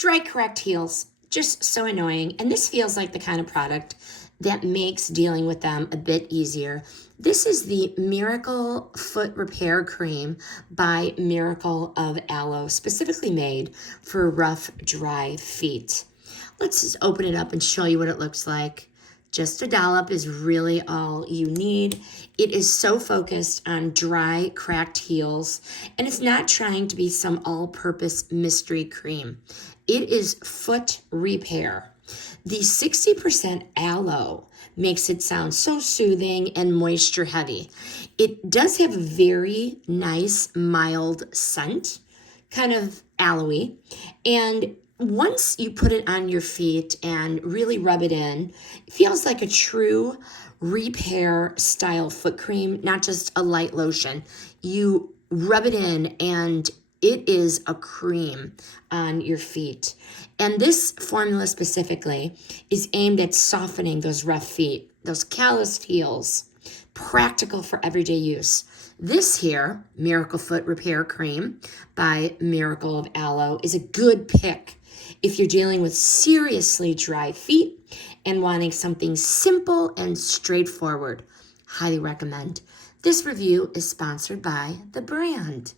Dry cracked heels, just so annoying. And this feels like the kind of product that makes dealing with them a bit easier. This is the Miracle Foot Repair Cream by Miracle of Aloe, specifically made for rough, dry feet. Let's just open it up and show you what it looks like. Just a dollop is really all you need. It is so focused on dry, cracked heels, and it's not trying to be some all-purpose mystery cream. It is foot repair. The 60% aloe makes it sound so soothing and moisture heavy. It does have a very nice, mild scent, kind of aloe-y, and once you put it on your feet and really rub it in, it feels like a true repair style foot cream, not just a light lotion. You rub it in and it is a cream on your feet. And this formula specifically is aimed at softening those rough feet, those calloused heels, practical for everyday use. This here, Miracle Foot Repair Cream by Miracle of Aloe, is a good pick if you're dealing with seriously dry feet and wanting something simple and straightforward. Highly recommend. This review is sponsored by the brand.